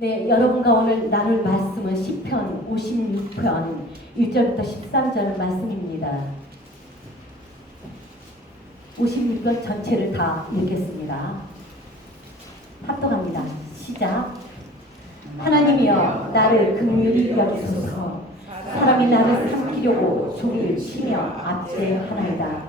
네, 여러분과 오늘 나눌 말씀은 시편 56편 1절부터 13절 말씀입니다. 56편 전체를 다 읽겠습니다. 합독합니다. 시작. 하나님이여 나를 긍휼히 여기소서. 사람이 나를 삼키려고 종일 치며 압제하나이다.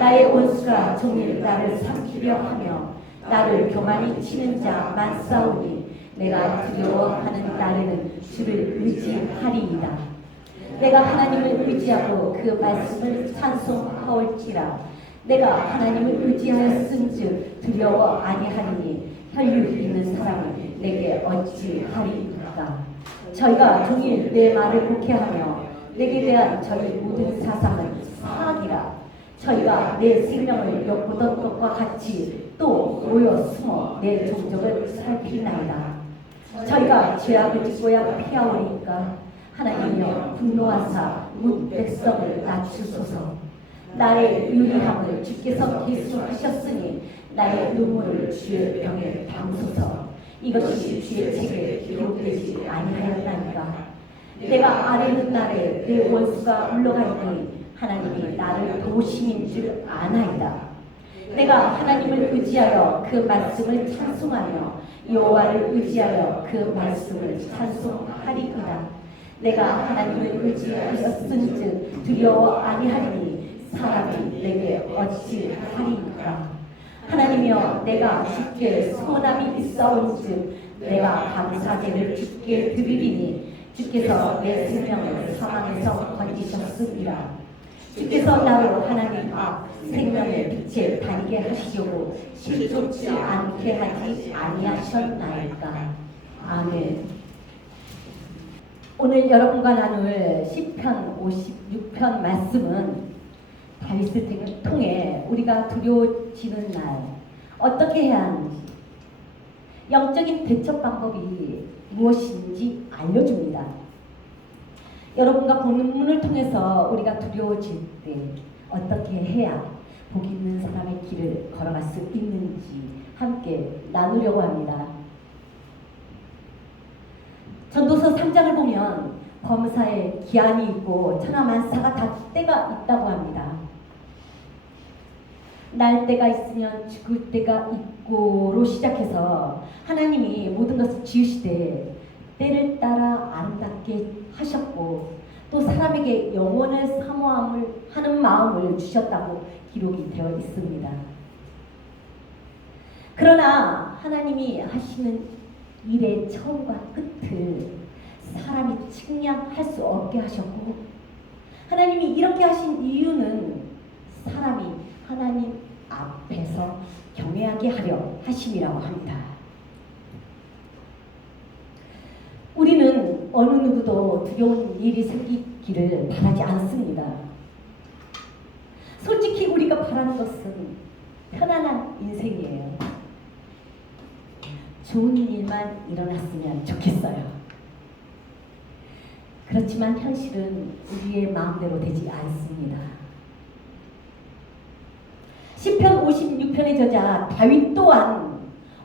나의 원수가 종일 나를 삼키려 하며 나를 교만히 치는 자 많사오니 내가 두려워하는 날에는 주를 의지하리이다. 내가 하나님을 의지하고 그 말씀을 찬송하올지라. 내가 하나님을 의지하였은즉 두려워 아니하리니 혈육 있는 사람이 내게 어찌하리이까. 저희가 종일 내 말을 곡해하며 내게 대한 저희 모든 사상은 사악이라. 저희가 내 생명을 엿보던 것과 같이 또 모여 숨어 내 종족을 살피나이다. 저희가 죄악을 짓고야 피하오니까 하나님이여 분노하사 문 백성을 낮추소서. 나의 유리함을 주께서 계수하셨으니 나의 눈물을 주의 병에 담소서. 이것이 주의 책에 기록되지 아니하였나이까. 내가 아뢰는 날에 내 원수가 물러가니 하나님이 나를 도우심인 줄 아나이다. 내가 하나님을 의지하여 그 말씀을 찬송하며 여호와를 의지하여 그 말씀을 찬송하리이다. 내가 하나님을 의지하였은즉 두려워 아니하리니 사람이 내게 어찌하리이까. 하나님이여 내가 주께 소원함이 있사온즉 내가 감사제를 주께 드리리니 주께서 내 생명을 사망에서 건지셨습니다. 주께서 나로 하나님 앞 생명의 빛에 다니게 하시려고 실족지 않게 하지 아니하셨나이까. 아멘. 오늘 여러분과 나눌 시편 56편 말씀은 다윗을 통해 우리가 두려워지는 날 어떻게 해야 하는지, 영적인 대처 방법이 무엇인지 알려줍니다. 여러분과 본문을 통해서 우리가 두려워질 때 어떻게 해야 복 있는 사람의 길을 걸어갈 수 있는지 함께 나누려고 합니다. 전도서 3장을 보면 범사에 기한이 있고 천하만사가 다 때가 있다고 합니다. 날 때가 있으면 죽을 때가 있고로 시작해서 하나님이 모든 것을 지으시되 때를 따라 아름답게 하셨고 또 사람에게 영원을 사모함을 하는 마음을 주셨다고 기록이 되어 있습니다. 그러나 하나님이 하시는 일의 처음과 끝을 사람이 측량할 수 없게 하셨고, 하나님이 이렇게 하신 이유는 사람이 하나님 앞에서 경외하게 하려 하심이라고 합니다. 우리는 어느 누구도 두려운 일이 생기기를 바라지 않습니다. 솔직히 우리가 바라는 것은 편안한 인생이에요. 좋은 일만 일어났으면 좋겠어요. 그렇지만 현실은 우리의 마음대로 되지 않습니다. 시편 56편의 저자 다윗 또한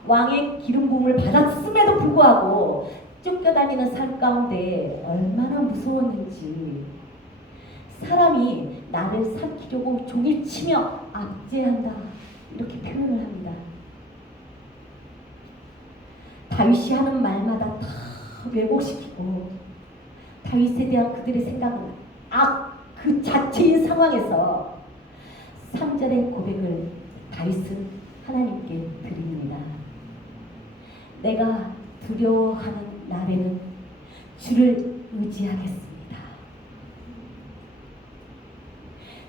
왕의 기름 부음을 받았음에도 불구하고 쫓겨다니는 삶 가운데 얼마나 무서웠는지, 사람이 나를 삼키려고 종일 치며 압제한다 이렇게 표현을 합니다. 다윗이 하는 말마다 다 왜곡시키고 다윗에 대한 그들의 생각은 그 자체인 상황에서 3절의 고백을 다윗은 하나님께 드립니다. 내가 두려워하는 날에는 주를 의지하겠습니다.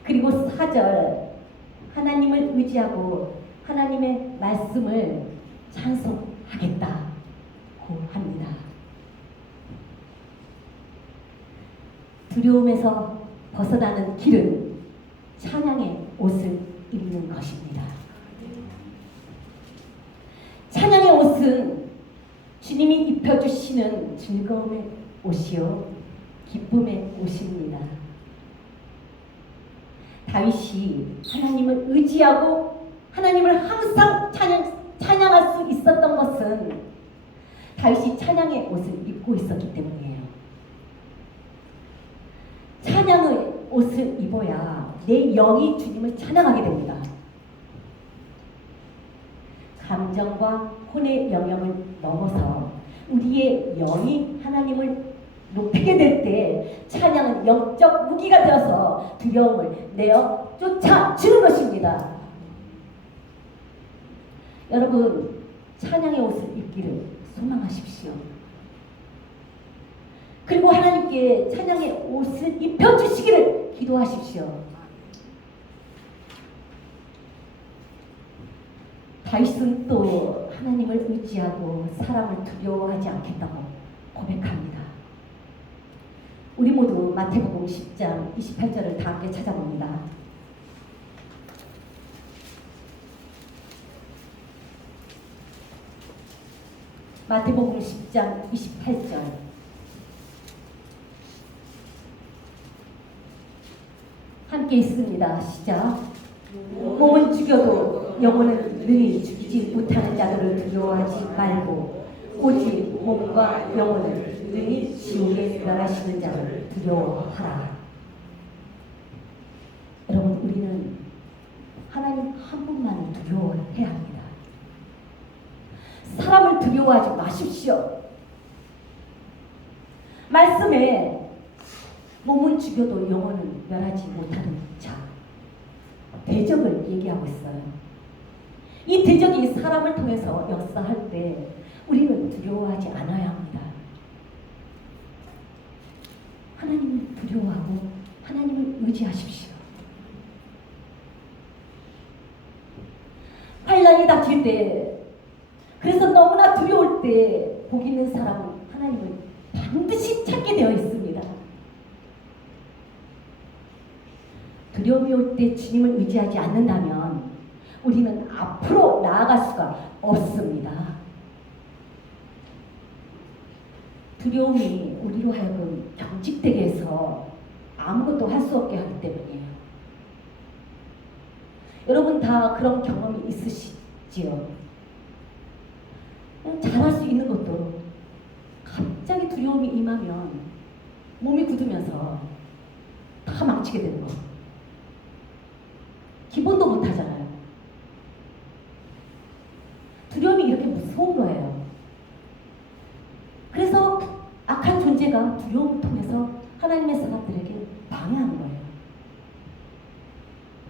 그리고 4절 하나님을 의지하고 하나님의 말씀을 찬송하겠다고 합니다. 두려움에서 벗어나는 길은 찬양의 옷을 입는 것입니다. 찬양의 옷은 주님이 입혀주시는 즐거움의 옷이요 기쁨의 옷입니다. 다윗이 하나님을 의지하고 하나님을 항상 찬양할 수 있었던 것은 다윗이 찬양의 옷을 입고 있었기 때문이에요. 찬양의 옷을 입어야 내 영이 주님을 찬양하게 됩니다. 감정과 혼의 영역을 넘어서 우리의 영이 하나님을 높이게 될 때 찬양은 영적 무기가 되어서 두려움을 내어 쫓아주는 것입니다. 여러분, 찬양의 옷을 입기를 소망하십시오. 그리고 하나님께 찬양의 옷을 입혀주시기를 기도하십시오. 다윗은 또 하나님을 의지하고 사람을 두려워하지 않겠다고 고백합니다. 우리 모두 마태복음 10장 28절을 다 함께 찾아봅니다. 마태복음 10장 28절. 함께 있습니다. 시작. 몸은 죽여도 영혼은 능히 죽이지 못하는 자들을 두려워하지 말고 오직 몸과 영혼을 능히 지옥에 멸하시는 자를 두려워하라. 여러분, 우리는 하나님 한 분만을 두려워해야 합니다. 사람을 두려워하지 마십시오. 말씀에 몸은 죽여도 영혼은 멸하지 못하는 자, 대적을 얘기하고 있어요. 이 대적이 사람을 통해서 역사할 때 우리는 두려워하지 않아야 합니다. 하나님을 두려워하고 하나님을 의지하십시오. 환난이 닥칠 때, 그래서 너무나 두려울 때 복 있는 사람은 하나님을 반드시 찾게 되어 있습니다. 두려움이 올 때 주님을 의지하지 않는다면 우리는 앞으로 나아갈 수가 없습니다. 두려움이 우리로 하여금 경직되게 해서 아무것도 할 수 없게 하기 때문이에요. 여러분 다 그런 경험이 있으시지요? 잘할 수 있는 것도 갑자기 두려움이 임하면 몸이 굳으면서 다 망치게 되는 거. 기본도 못 하잖아요. 두려움이 이렇게 무서운 거예요. 그래서 악한 존재가 두려움을 통해서 하나님의 사람들에게 방해하는 거예요.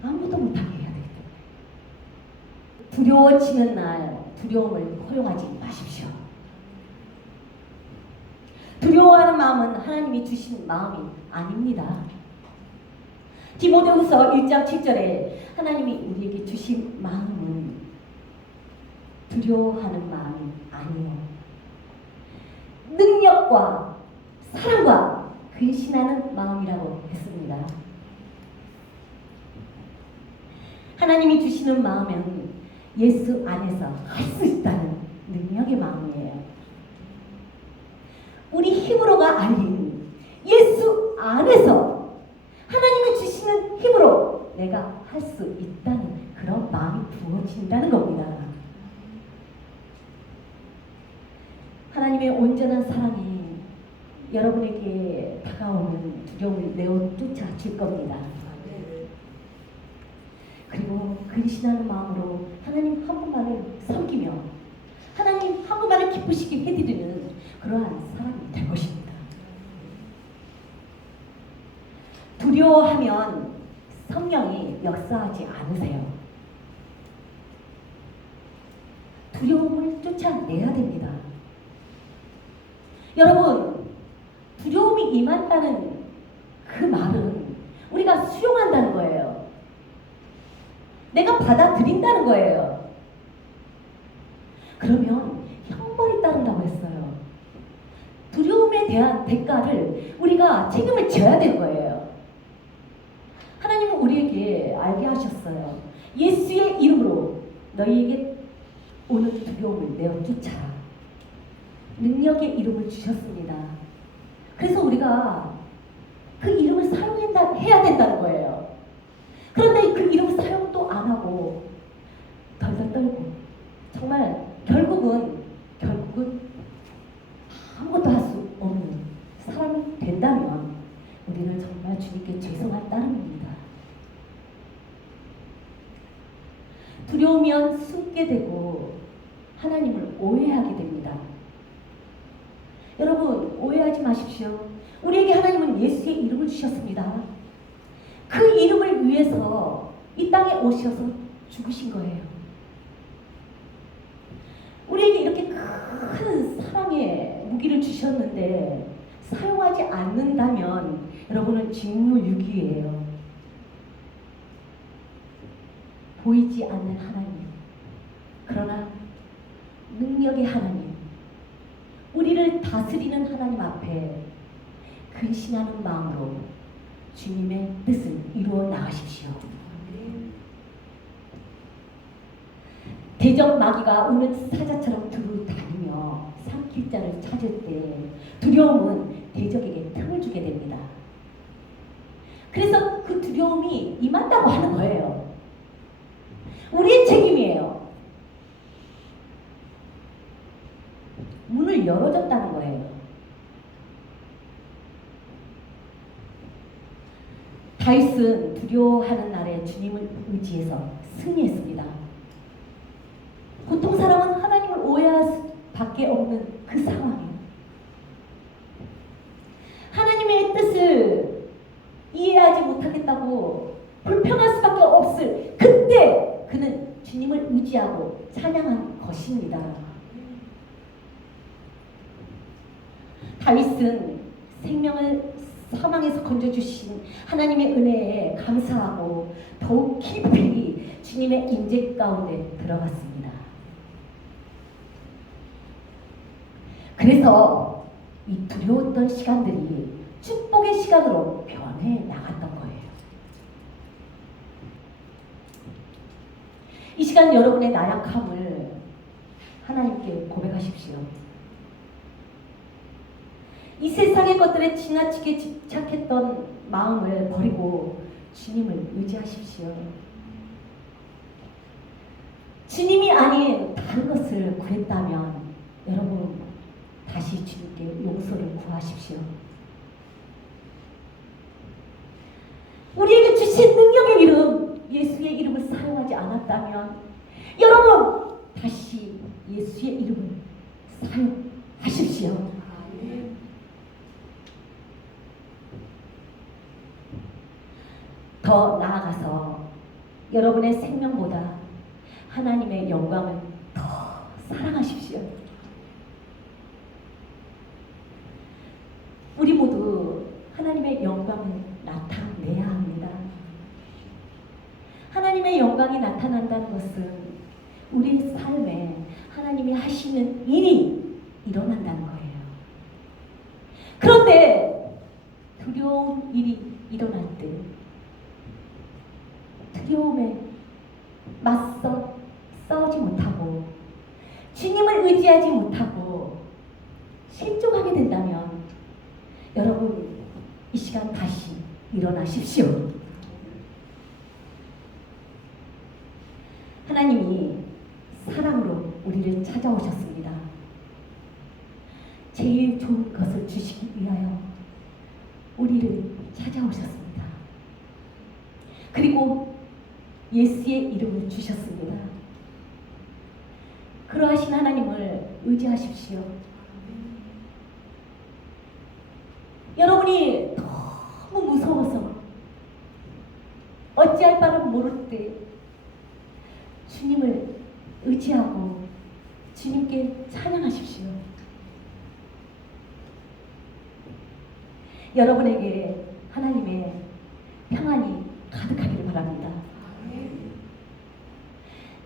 아무것도 못하게 해야 되기 때문에. 두려워지는 날 두려움을 허용하지 마십시오. 두려워하는 마음은 하나님이 주신 마음이 아닙니다. 디모데후서 1장 7절에 하나님이 우리에게 주신 마음은 두려워하는 마음이 아니요, 능력과 사랑과 근신하는 마음이라고 했습니다. 하나님이 주시는 마음은 예수 안에서 할 수 있다는 능력의 마음이에요. 우리 힘으로가 아닌 예수 안에서 하나님이 주시는 힘으로 내가 할 수 있다는 그런 마음이 부어진다는 겁니다. 하나님의 온전한 사랑이 여러분에게 다가오는 두려움을 내어 쫓아줄 겁니다. 그리고 근신하는 마음으로 하나님 한 분만을 섬기며 하나님 한 분만을 기쁘시게 해드리는 그러한 사람이 될 것입니다. 두려워하면 성령이 역사하지 않으세요. 두려움을 쫓아내야 됩니다. 여러분, 두려움이 임한다는 그 말은 우리가 수용한다는 거예요. 내가 받아들인다는 거예요. 그러면 형벌이 따른다고 했어요. 두려움에 대한 대가를 우리가 책임을 져야 되는 거예요. 하나님은 우리에게 알게 하셨어요. 예수의 이름으로 너희에게 오는 두려움을 내어 쫓아라. 능력의 이름을 주셨습니다. 그래서 우리가 그 이름을 사용해야 된다는 거예요. 그런데 그 이름 사용도 안 하고 덜덜 떨고 정말 결국은 복종할 따름입니다. 두려우면 숨게 되고 하나님을 오해하게 됩니다. 여러분, 오해하지 마십시오. 우리에게 하나님은 예수의 이름을 주셨습니다. 그 이름을 위해서 이 땅에 오셔서 죽으신 거예요. 우리에게 이렇게 큰 사랑의 무기를 주셨는데 사용하지 않는다면 여러분은 직무유기예요. 보이지 않는 하나님, 그러나 능력의 하나님, 우리를 다스리는 하나님 앞에 근신하는 마음으로 주님의 뜻을 이루어 나가십시오. 대적 마귀가 우는 사자처럼 두루 다니며 삼킬 자를 찾을 때 두려움은 대적에게 틈을 주게 됩니다. 그래서 그 두려움이 임한다고 하는 거예요. 우리의 책임이에요. 문을 열어줬다는 거예요. 다윗은 두려워하는 날에 주님을 의지해서 승리했습니다. 보통 사람은 하나님을 오해할 수밖에 없는 그 상황이에요. 하나님의 뜻을 이해하지 못하겠다고 불평할 수밖에 없을 그때 그는 주님을 의지하고 찬양한 것입니다. 다윗은 생명을 사망에서 건져주신 하나님의 은혜에 감사하고 더욱 깊이 주님의 임재 가운데 들어갔습니다. 그래서 이 두려웠던 시간들이 축복의 시간으로 변해 나갔던 거예요. 이 시간 여러분의 나약함을 하나님께 고백하십시오. 이 세상의 것들에 지나치게 집착했던 마음을 버리고 주님을 의지하십시오. 주님이 아닌 다른 것을 구했다면 여러분 다시 주님께 용서를 구하십시오. 우리에게 주신 능력의 이름, 예수의 이름을 사용하지 않았다면 여러분 다시 예수의 이름을 사용하십시오. 더 나아가서 여러분의 생명보다 하나님의 영광을 더 사랑하십시오. 우리 모두 하나님의 영광을 나타내야 합니다. 하나님의 영광이 나타난다는 것은 우리 삶에 하나님이 하시는 일이 일어난다는 거예요. 그런데 두려운 일이 일어날 때 두려움에 맞서 싸우지 못하고 주님을 의지하지 못하고 실족하게 된다면 여러분 이 시간 다시 일어나십시오. 하나님이 사랑으로 우리를 찾아오셨습니다. 제일 좋은 것을 주시기 위하여 우리를 찾아오셨습니다. 그리고 예수의 이름을 주셨습니다. 그러하신 하나님을 의지하십시오. 여러분이 너무 무서워서 어찌할 바를 모를 때 주님을 의지하고 주님께 찬양하십시오. 여러분에게 하나님의 평안이 가득하기를 바랍니다.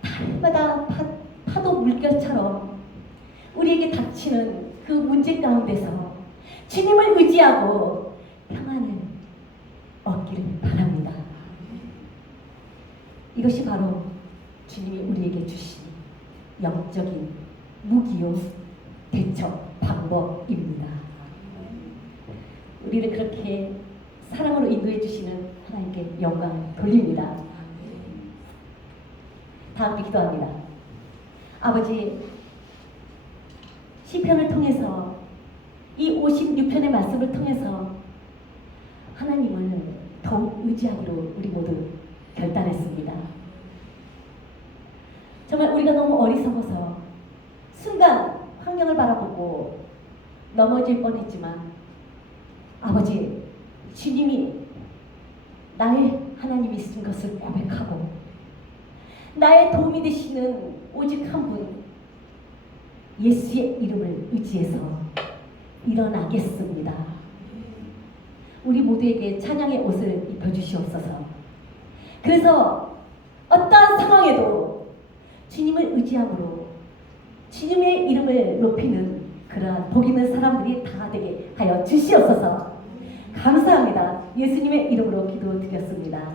날마다 파도 물결처럼 우리에게 닥치는 그 문제 가운데서 주님을 의지하고 평안을 얻기를 바랍니다. 이것이 바로 주님이 우리에게 주신 영적인 무기요 대처 방법입니다. 우리를 그렇게 사랑으로 인도해 주시는 하나님께 영광을 돌립니다. 다음 기도합니다. 아버지, 시편을 통해서 이 56편의 말씀을 통해서 하나님을 더욱 의지하기로 우리 모두 결단했습니다. 정말 우리가 너무 어리석어서 순간 환경을 바라보고 넘어질 뻔했지만 아버지, 주님이 나의 하나님이신 것을 고백하고 나의 도움이 되시는 오직 한 분, 예수의 이름을 의지해서 일어나겠습니다. 우리 모두에게 찬양의 옷을 입혀주시옵소서. 그래서 어떠한 상황에도 주님을 의지함으로 주님의 이름을 높이는 그러한 복 있는 사람들이 다 되게 하여 주시옵소서. 감사합니다. 예수님의 이름으로 기도드렸습니다.